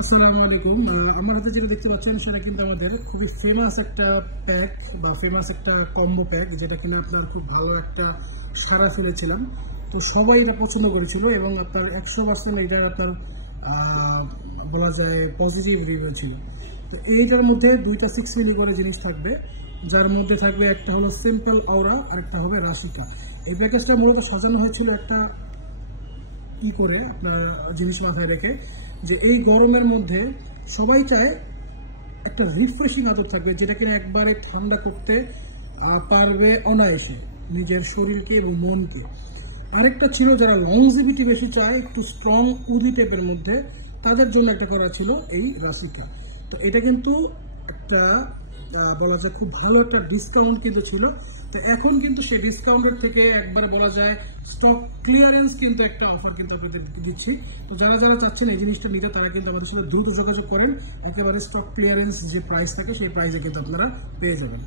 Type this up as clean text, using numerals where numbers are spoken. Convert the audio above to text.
আসসালামু আলাইকুম। আমার হাতে যেটা দেখতে পাচ্ছেন সেটা কিন্তু আমাদের খুবই ফেমাস একটা প্যাক বা ফেমাস একটা কম্বো প্যাক, যেটা কিনা আপনার খুব ভালো একটা সাড়া ফেলেছিলাম। তো সবাই এটা পছন্দ করেছিল এবং আপনার 100% এটার আপনার বলা যায় পজিটিভ রিভিউ ছিল। তো এইটার মধ্যে দুইটা 6 মিলি করে জিনিস থাকবে, যার মধ্যে থাকবে একটা হলো সিম্পল অরা আর একটা হবে রাশিকা। এই প্যাকেজটা মূলত সাজানো হয়েছিল একটা করে আপনার জিনিস মাথায় রেখে যে এই গরমের মধ্যে সবাই চায় একটা রিফ্রেশিং আদর থাকবে, যেটা কিনা একবারে ঠান্ডা করতে পারবে অনায়াসে নিজের শরীরকে এবং মনকে। আরেকটা ছিল যারা লংজিভিটি বেশি চায়, একটু স্ট্রং উদি টাইপের মধ্যে, তাদের জন্য একটা করা ছিল এই রাশিকা। তো এটা কিন্তু একটা বলা যায় খুব ভালো একটা ডিসকাউন্ট কিন্তু ছিল। তো এখন কিন্তু সেই ডিসকাউন্টের থেকে একবারে বলা যায় স্টক ক্লিয়ারেন্স কিন্তু একটা অফার কিন্তু আপনাদের দিচ্ছি। তো যারা যারা চাচ্ছেন এই জিনিসটা নিতে, তারা কিন্তু আমাদের সাথে দ্রুত যোগাযোগ করেন। একেবারে স্টক ক্লিয়ারেন্স যে প্রাইস থাকে সেই প্রাইসে কিন্তু আপনারা পেয়ে যাবেন।